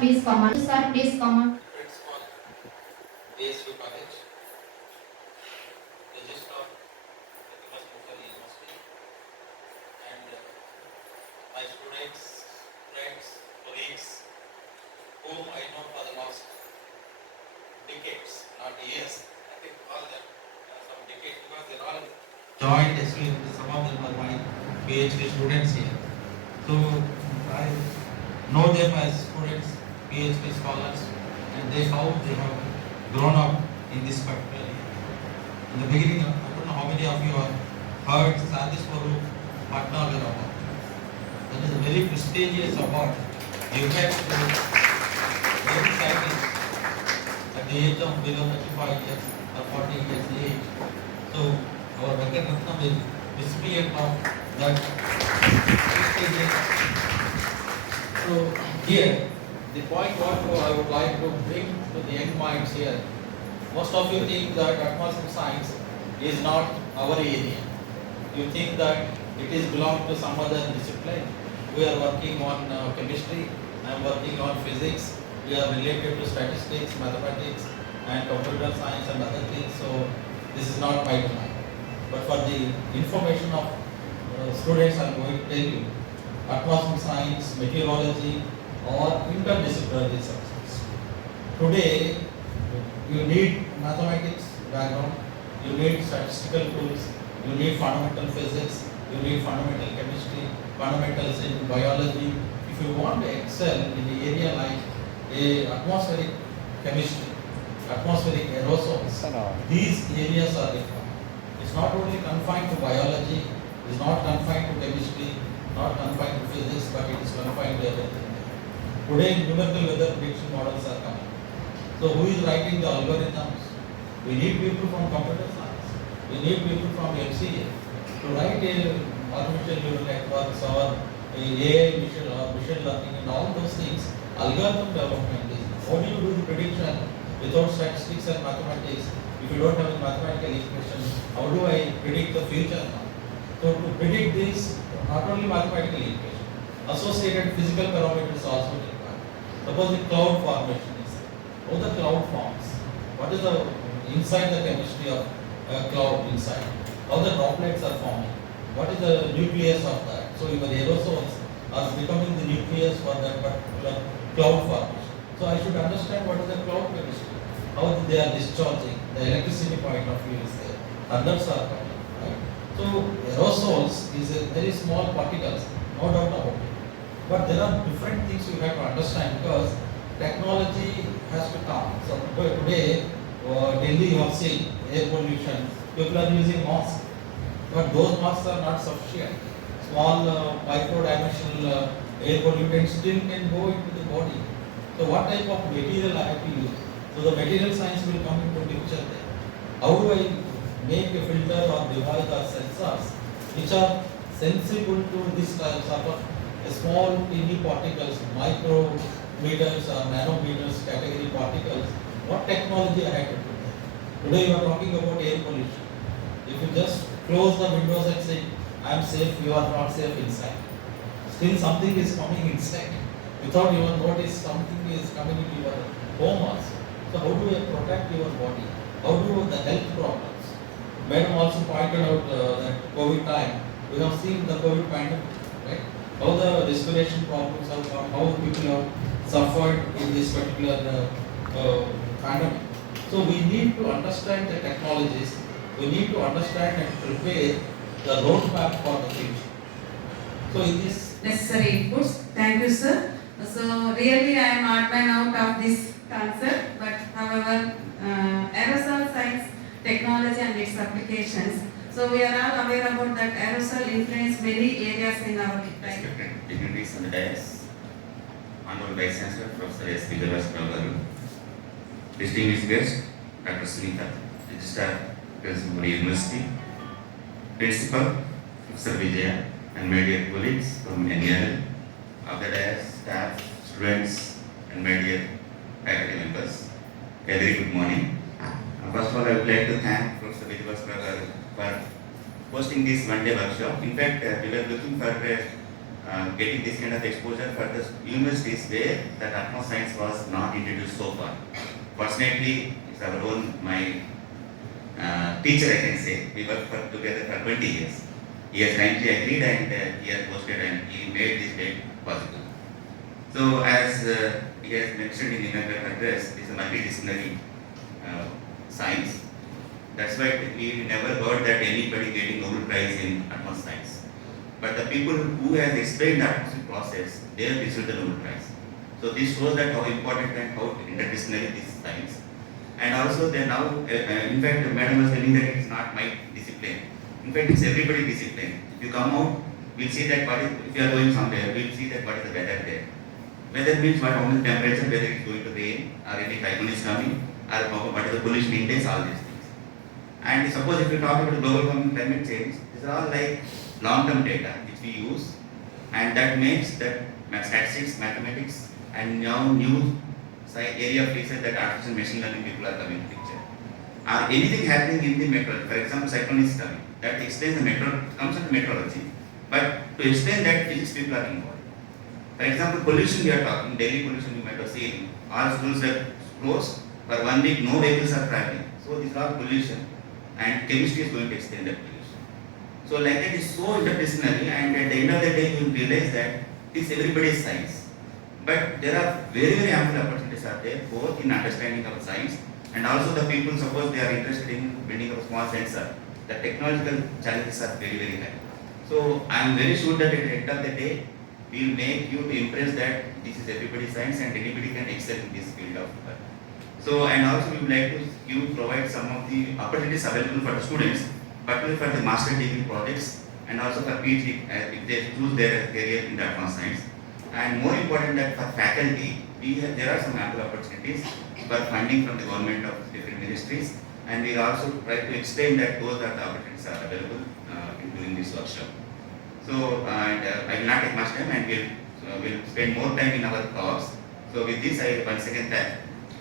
please come on. Sir, please come on. Principal, ASU College, Registrar, Thomas Mukhar University, and my students, friends, colleagues, whom I know for the last decades, not years. I think all them some decades because they all joined actually. Some of them are my PhD students here. So I know them as students, PhD scholars, and how they have grown up in this particular area. In the beginning, I don't know how many of you have heard Sadhishwaru Bhatnagar Award. That is a very prestigious award given to very scientists at the age of below 35 years or 40 years age. So our Venkat Ratnam is recipient of that prestigious. So here, the point what I would like to bring to the young minds here, most of you think that atmospheric science is not our area. You think that it is belong to some other discipline. We are working on chemistry, I am working on physics, we are related to statistics, mathematics and computer science and other things, so this is not my domain. But for the information of students, I am going to tell you, atmospheric science, meteorology or interdisciplinary subjects. Today, you need mathematics background, you need statistical tools, you need fundamental physics, you need fundamental chemistry, fundamentals in biology. If you want to excel in the area like atmospheric chemistry, atmospheric aerosols, these areas are required. It's not only confined to biology, it's not confined to chemistry, not confined to physics, but it is confined to everything. Today, numerical weather prediction models are coming. So who is writing the algorithms? We need people from computer science. We need people from MCA to write artificial neural networks or AI machine learning and all those things. Algorithm development is. How do you do the prediction without statistics and mathematics? If you don't have a mathematical equation, how do I predict the future now? So to predict this, not only mathematical equation, associated physical parameters also required. Suppose the cloud formation is there. How the cloud forms? What is the inside the chemistry of cloud inside? How the droplets are forming? What is the nucleus of that? So your aerosols are becoming the nucleus for that particular cloud formation. So I should understand what is the cloud chemistry, how they are discharging, the electricity point of view is there, thunders are coming, right? So aerosols is a very small particles, no doubt about it. But there are different things you have to understand because technology has to come. So today, Delhi you have seen air pollution, people are using masks, but those masks are not sufficient. Small micro-dimensional air pollutants still can go into the body. So what type of material I have to use? So the material science will come into picture there. How do I make a filter or device or sensors which are sensible to this sort of small teeny particles, micrometers or nanometers category particles? What technology I have to do there? Today you are talking about air pollution. If you just close the windows and say, I am safe, you are not safe inside. Still something is coming inside. Without even notice, something is coming into your home also. So how do you protect your body? How do the health problems? Madam also pointed out that COVID time. We have seen the COVID pandemic, right? How the respiration problems have come, how people have suffered in this particular pandemic. So we need to understand the technologies. We need to understand and prepare the roadmap for the future. So in this necessary inputs. Thank you, sir. So really I am odd man out of this concept, but however, aerosol science, technology and its applications. So we are all aware about that aerosol influence many areas in our life. Respected dignitaries on the dais, Honorable Vice Chancellor Professor S. Vijayarao Garu, distinguished guest Dr. Sunita, Registrar, President University, Principal Professor Vijaya, and my dear colleagues from NEL, of the dais, staff, students, and my dear faculty members. A very good morning. First of all, I would like to thank Professor Vijayarao Garu for hosting this one-day workshop. In fact, we were looking for getting this kind of exposure for the universities where that atmos science was not introduced so far. Fortunately, it's our own, my teacher, I can say. We worked together for 20 years. He has kindly agreed and he has posted and he made this date possible. So as he has mentioned in the inaugural address, this is a multidisciplinary science. That's why we never heard that anybody getting Nobel Prize in atmos science. But the people who have explained the atmospheric process, they have received the Nobel Prize. So this shows that how important and how interdisciplinary this science. And also they now, in fact, the madam was telling that it's not my discipline. In fact, it's everybody's discipline. If you come out, we'll see that if you are going somewhere, we'll see that what is the weather there. Weather means how much temperature, whether it's going to rain or any typhoon is coming, or what is the pollution index, all these things. And suppose if you talk about global warming, climate change, these are all like long-term data which we use, and that makes that statistics, mathematics, and now new area of research that artificial machine learning people are coming to picture. Or anything happening in the meteorology, for example, cyclone is coming, that explains the comes under meteorology, but to explain that physics people are involved. For example, pollution we are talking, daily pollution you might have seen, all schools are closed, for 1 week no vehicles are traveling. So these are pollution, and chemistry is going to explain that pollution. So like that is so interdisciplinary, and at the end of the day you will realize that it's everybody's science. But there are very ample opportunities are there, both in understanding of science and also the people, suppose they are interested in building a small sensor, the technological challenges are very high. So I am very sure that at the end of the day, we will make you to impress that this is everybody's science and anybody can excel in this field of work. So, and also we would like to provide some of the opportunities available for the students, particularly for the master degree projects and also for PhD if they choose their career in the advanced science. And more important that for faculty, there are some ample opportunities for funding from the government of different ministries, and we also try to explain that those are the opportunities are available during this workshop. So, and I will not take much time, and we'll spend more time in our talks. So with this, I once again thank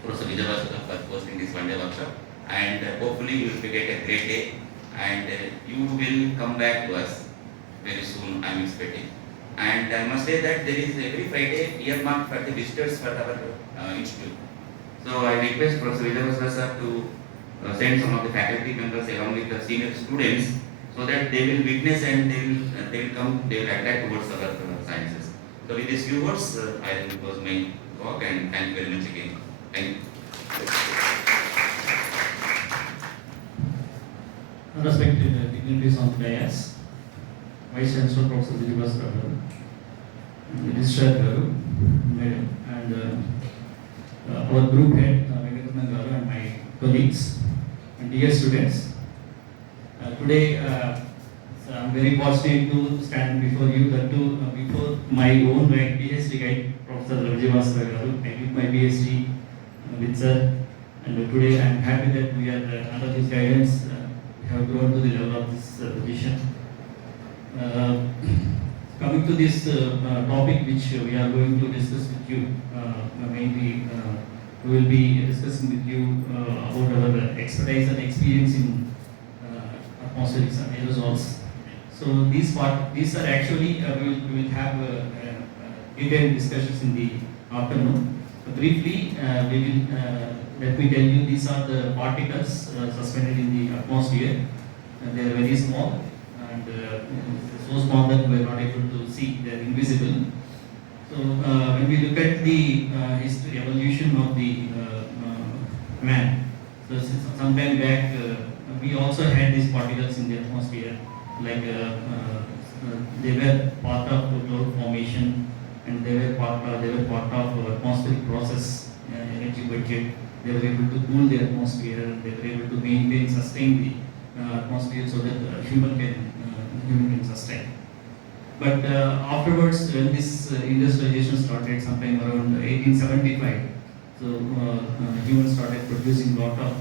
Professor Vijay Basuka for hosting this one-day workshop, and hopefully you will get a great day, and you will come back to us very soon, I am expecting. And I must say that there is every Friday earmarked for the visitors for our institute. So I request Professor Vijay Basuka sir to send some of the faculty members along with the senior students, so that they will witness and they will attract towards our sciences. So with these few words, I will close my talk, and thank you very much again. Thank you. Respected dignitaries on the dais, Vice Chancellor Professor Vijay Basuka garu, Registrar garu, Madam, and our group head Venkataraman garu, and my colleagues and dear students. Today, so I'm very fortunate to stand before you, that too before my own PhD guide, Professor Vijay Basuka garu. I did my PhD with sir, and today I'm happy that we are under his guidance. Have grown to the level of this position. Coming to this topic which we are going to discuss with you, mainly we will be discussing with you about our expertise and experience in atmospherics and aerosols. So these are actually we will have detailed discussions in the afternoon. So briefly, let me tell you, these are the particles suspended in the atmosphere. They are very small, and so small that we are not able to see, they are invisible. So when we look at the history, evolution of the man, so some time back we also had these particles in the atmosphere, like they were part of the cloud formation, and they were part of atmospheric process, energy budget. They were able to cool the atmosphere, and they were able to maintain, sustain the atmosphere so that human can sustain. But afterwards, when this industrialization started sometime around 1875, so humans started producing a lot of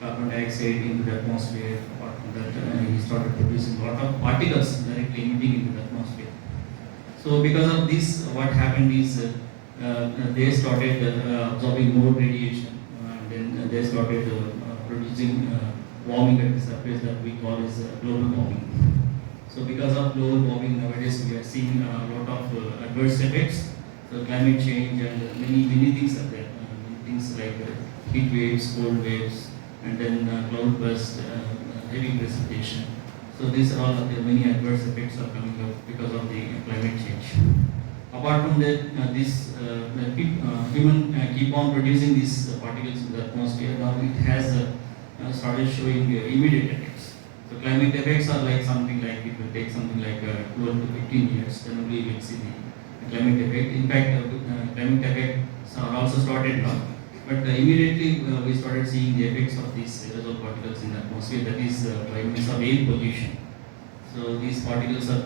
carbon dioxide into the atmosphere. Apart from that, he started producing a lot of particles directly emitting into the atmosphere. So because of this, what happened is they started absorbing more radiation. Then they started producing warming at the surface that we call as global warming. So because of global warming nowadays, we are seeing a lot of adverse effects. So climate change and many things are there. Many things like heat waves, cold waves, and then cloud burst, heavy precipitation. So these are all the many adverse effects are coming up because of the climate change. Apart from that, human keep on producing these particles in the atmosphere. Now it has started showing immediate effects. So climate effects are like something like it will take something like 12 to 15 years. Then only we will see the climate effect. In fact, climate effects are also started now. But immediately we started seeing the effects of these aerosol particles in the atmosphere. That is by means of air pollution. So these particles are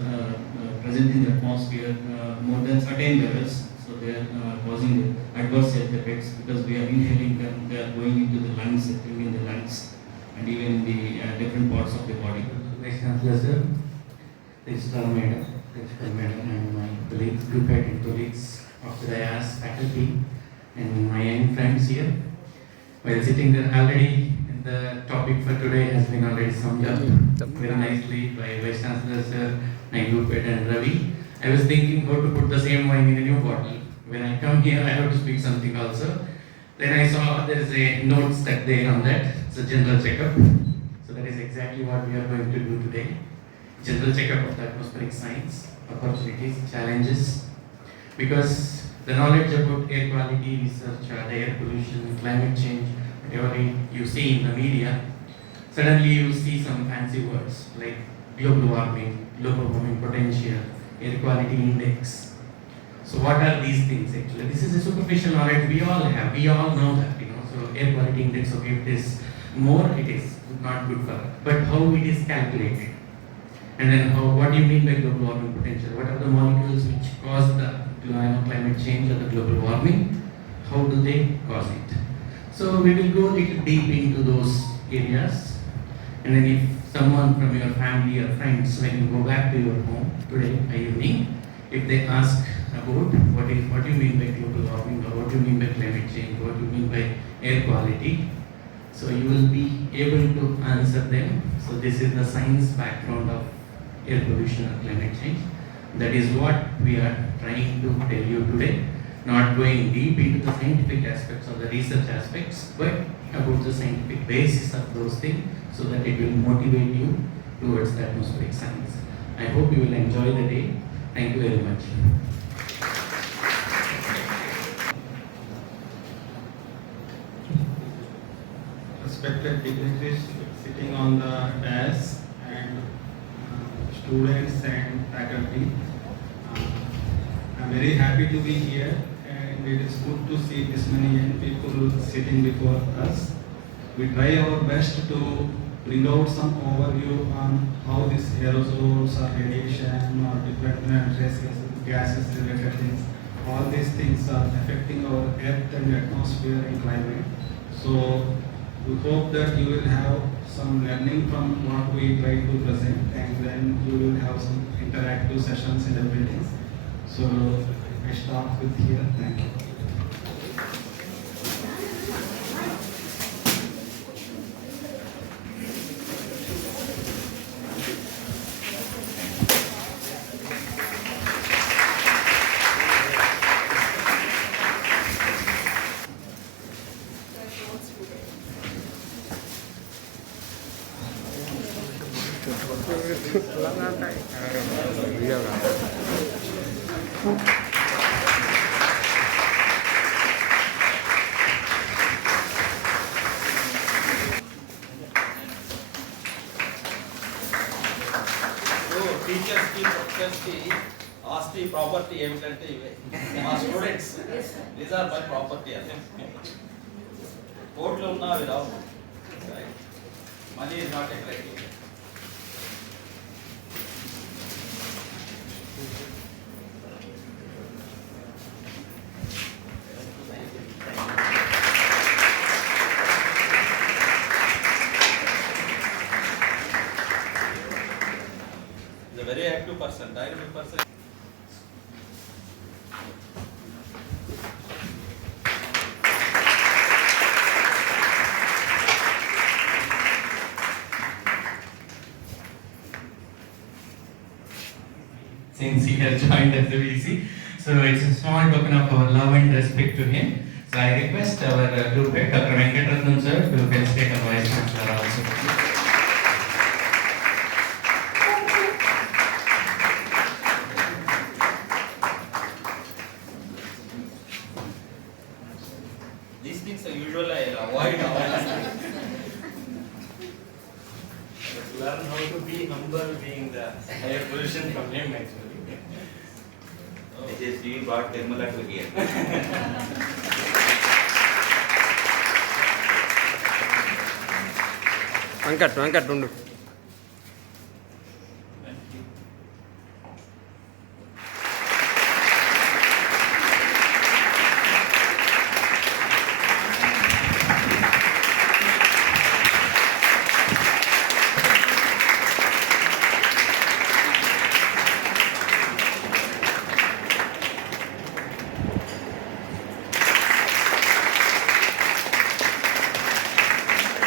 present in the atmosphere more than certain levels. So they are causing adverse health effects because we are inhaling them. They are going into the lungs, settling in the lungs, and even in the different parts of the body. Vice Chancellor Sir, Registrar Madam, and my colleagues, group head and colleagues of the IAS faculty, and my young friends here. While sitting there already, the topic for today has been already summed up very nicely by Vice Chancellor Sir, my group head and Ravi. I was thinking how to put the same wine in a new bottle. When I come here, I have to speak something also. Then I saw there is a note stuck there on that. It's a general checkup. So that is exactly what we are going to do today. General checkup of the atmospheric science, opportunities, challenges. Because the knowledge about air quality research, the air pollution, climate change, whatever you see in the media, suddenly you see some fancy words like global warming potential, air quality index. So what are these things actually? This is a superficial knowledge we all have. We all know that, So air quality index, okay, if it is more, it is not good for us. But how it is calculated? And then what do you mean by global warming potential? What are the molecules which cause the climate change or the global warming? How do they cause it? So we will go a little deep into those areas. And then if someone from your family or friends, when you go back to your home today evening, if they ask about what do you mean by global warming, or what do you mean by climate change, what do you mean by air quality, so you will be able to answer them. So this is the science background of air pollution or climate change. That is what we are trying to tell you today. Not going deep into the scientific aspects or the research aspects, but about the scientific basis of those things, so that it will motivate you towards the atmospheric science. I hope you will enjoy the day. Thank you very much. Respected dignitaries sitting on the dais, and students and faculty. I'm very happy to be here, and it is good to see this many young people sitting before us. We try our best to bring out some overview on how these aerosols or radiation or different gases related things, all these things are affecting our earth and atmosphere and climate. So we hope that you will have some learning from what we try to present, and then you will have some interactive sessions in the buildings. So I start with here. Thank you. Teachers కి professors కి ఆస్తి property ఏమిటంటే ఇవే మా students these are my property అంటే కోర్టులో ఉన్నా అవి రావు money is not a criteria very active person, dynamic person. since he has joined as a VC. So it's a small token of our love and respect to him. So I request our group head, Dr. Venkatraman sir, to felicitate our Vice Chancellor also. These things are usually I'll avoid all. But learn how to be humble, being the higher position from him actually. This is we brought Nirmala to here. Venkat, undu.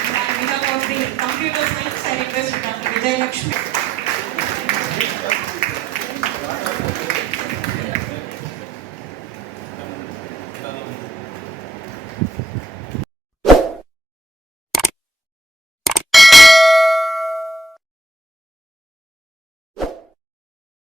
On behalf of the computer science, I request Dr. Vijay Lakshmi.